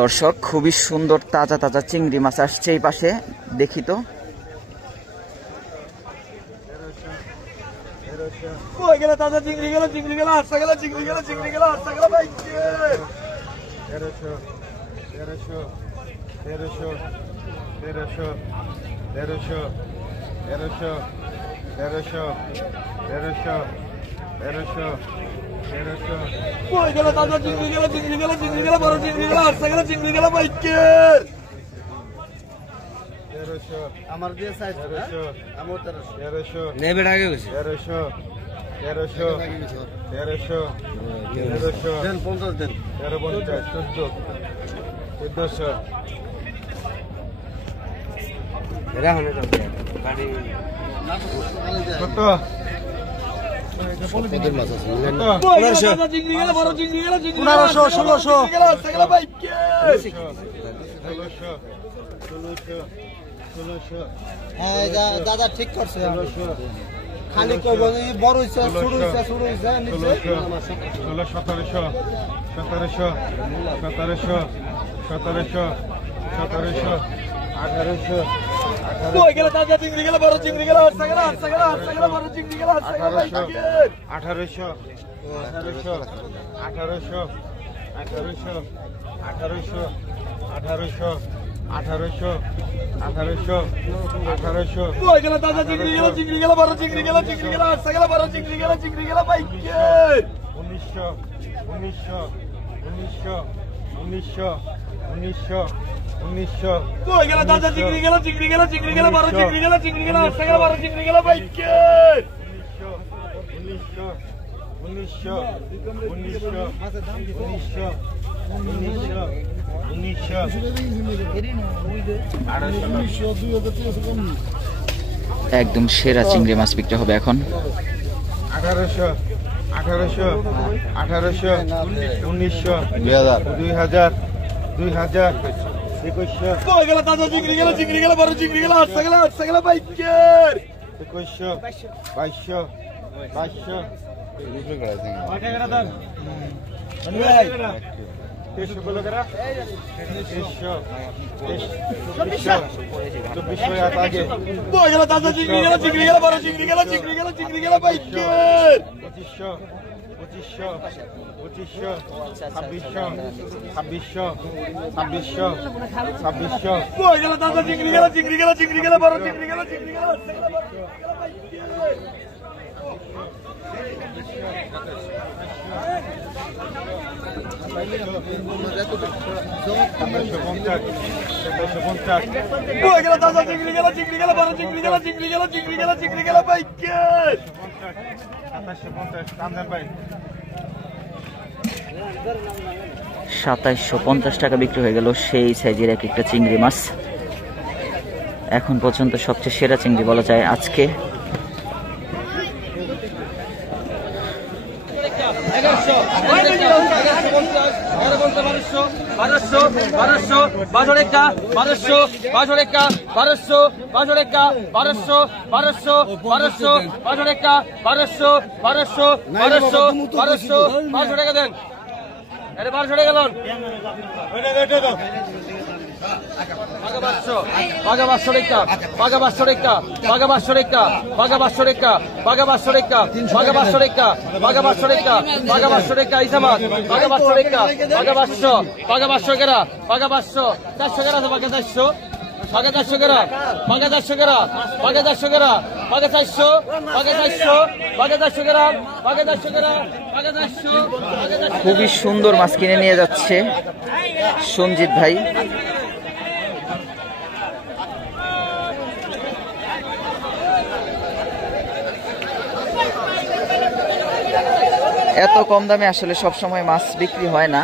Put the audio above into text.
দর্শক খুবই সুন্দর তাজা তাজা চিংড়ি মাছ আসছে এই পাশে, দেখি তো। তাজা চিংড়ি গেল, চিংড়ি গেল, আটটা গেল, চিংড়ি গেল, চিংড়ি গেল, আটটা গেল ভাই। 1300 1300 1300 1300 1300 1300 1300 1300 1300 কই গেল তাজা চিংড়ি গেল, চিংড়ি গেল, চিংড়ি গেল, বড় চিংড়ি গেল, আটটা গেল, চিংড়ি গেল বাইকের। 1300 আমার দিয়ে সাইজ 1300 আমার 1300 নেবে আগে গেছে 1300 1300 1300 1300 দেন 50 দেন 1350 14 1400 এরা হলো গাড়ি কত কত মাছ আছে 1500 চিংড়ি গেল, বড় চিংড়ি গেল, 1500 1600 গেল, গেল বাইকে 1600 1600 1600 হ্যাঁ দাদা ঠিক করছে। খালি কইব বড় হইছে ছোট হইছে ছোট হইছে নিচে 16 1700 1700 1700 1700 1700 1800 কই গেল তাজা চিংড়ি গেল, বড় চিংড়ি গেল, আটটা গেল, আটটা গেল, আটটা গেল, বড় চিংড়ি গেল, আটটা গেল 1800 1800 1800 1800 1800 1800 1800 1800 1800 কই গেল তাজা চিংড়ি গেল, চিংড়ি গেল, বড় চিংড়ি গেল, চিংড়ি গেল, আটটা গেল, বড় চিংড়ি গেল, চিংড়ি গেল বাইকে 1900 1900 1900 1900 1900 1900 কই গেল তাজা চিংড়ি গেল, চিংড়ি গেল, চিংড়ি গেল, বড় চিংড়ি গেল, চিংড়ি গেল, আটটা গেল, বড় চিংড়ি গেল বাইকে 1900 1900 1900 1900 একদম সেরা চিংড়ি মাছ বিক্রি হবে এখন। 1800 1800 1800 1900 2000 2000 2000 2100 কই গেল তাজা চিংড়ি গেল, চিংড়ি গেল, বড় চিংড়ি গেল, আটটা গেল, আটটা গেল বাইকের 2100 2200 2200 তাজা চিংড়ি গেল, চিংড়ি গেল, বড় চিংড়ি গেল, চিংড়ি গেল, চিংড়ি গেল বাইকের 2500 2500 2500 2600 2600 2600 2600 কই গেল তাজা চিংড়ি গেল, চিংড়ি গেল, চিংড়ি গেল, বড় চিংড়ি গেল, চিংড়ি গেল, তাজা চিংড়ি গেল, চিংড়ি গেল, বড় চিংড়ি গেল, চিংড়ি গেল, চিংড়ি গেল, চিংড়ি গেল বাইকে 2750 টাকা বিক্রি হয়ে গেল সেই সাইজের এক একটা চিংড়ি মাছ। এখন পর্যন্ত সবচেয়ে সেরা চিংড়ি বলা যায় আজকে। খুবই সুন্দর মাছ কিনে নিয়ে যাচ্ছে সঞ্জিত ভাই। এত কম দামে আসলে সব সময় মাছ বিক্রি হয় না।